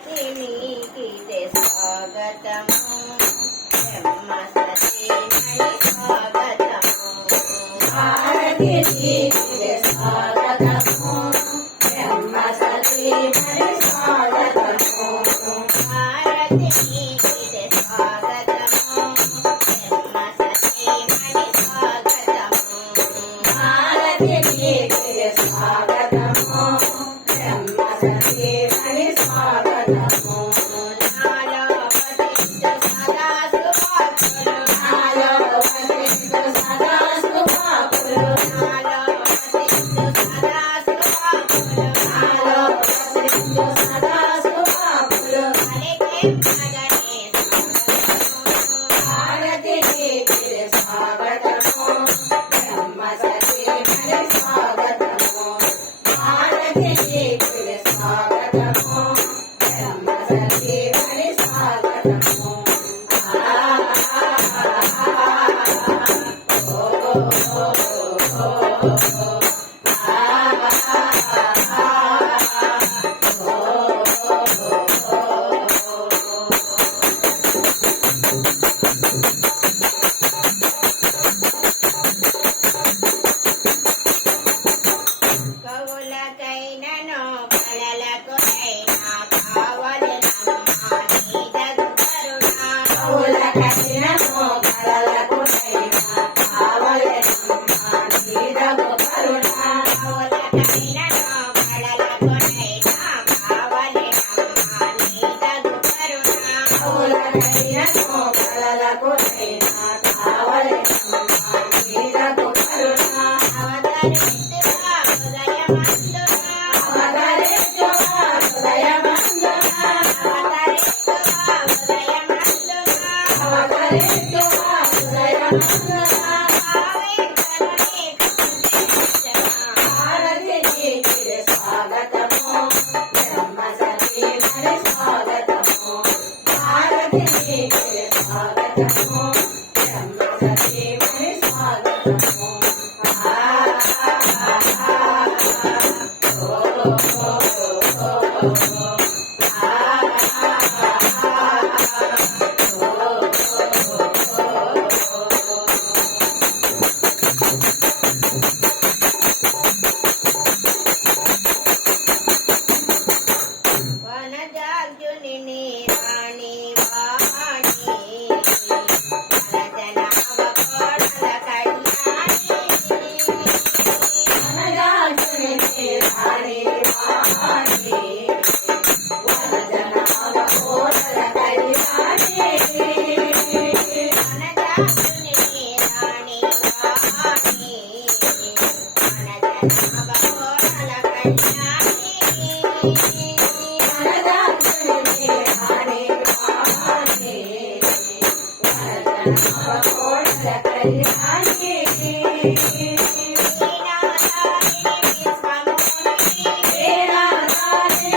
హారతి నీకిదే స్వాగతము బ్రహ్మ సతీమణి స్వాగతము హారతి నీకిదే స్వాగతము బ్రహ్మ సతీమణి స్వాగతము హారతి నీకిదే స్వాగతము బ్రహ్మ సతీమణి స్వాగతము హారతి నీకిదే స్వాగతము బ్రహ్మ సతీమణి స్వాగతము నాలో వసించు సదా సువాకులు నాలో వసించు సదా సువాకులు నాలో వసించు సదా సువాకులు నాలో వసించు సదా సువాకులు హరికే మగనే హారతి నీకిదే స్వాగతము బ్రహ్మ సతీమణి స్వాగతము హారతి నీకిదే స్వాగతము బ్రహ్మ సతీమణి స్వాగతము కవులకైనను కళలకునైనా కావలెనమ్మా నీ దగు కరుణ కవులకైనను కళలకునైనా కావలెనమ్మా నీ దగు కరుణ కవులకైనను కళలకునైనా కావలెనమ్మా నీ దగు కరుణ కవులకైనను కళలకునైనా కావలెనమ్మా నీ దగు కరుణ అవతరించుగా హారతి నీకిదే స్వాగతము బ్రహ్మ సతీమణి స్వాగతము హారతి నీకిదే స్వాగతము బ్రహ్మ సతీమణి స్వాగతము వనజాగ్యుని రాణి వాణి వనజనాభ కోడల కళ్యాణి వనజాగ్యుని రాణి వాణి వనజనాభ కోడల కళ్యాణి వనజాగ్యుని రాణి వాణి వనజనాభ కోడల కళ్యాణి కళ్యాణి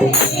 హరి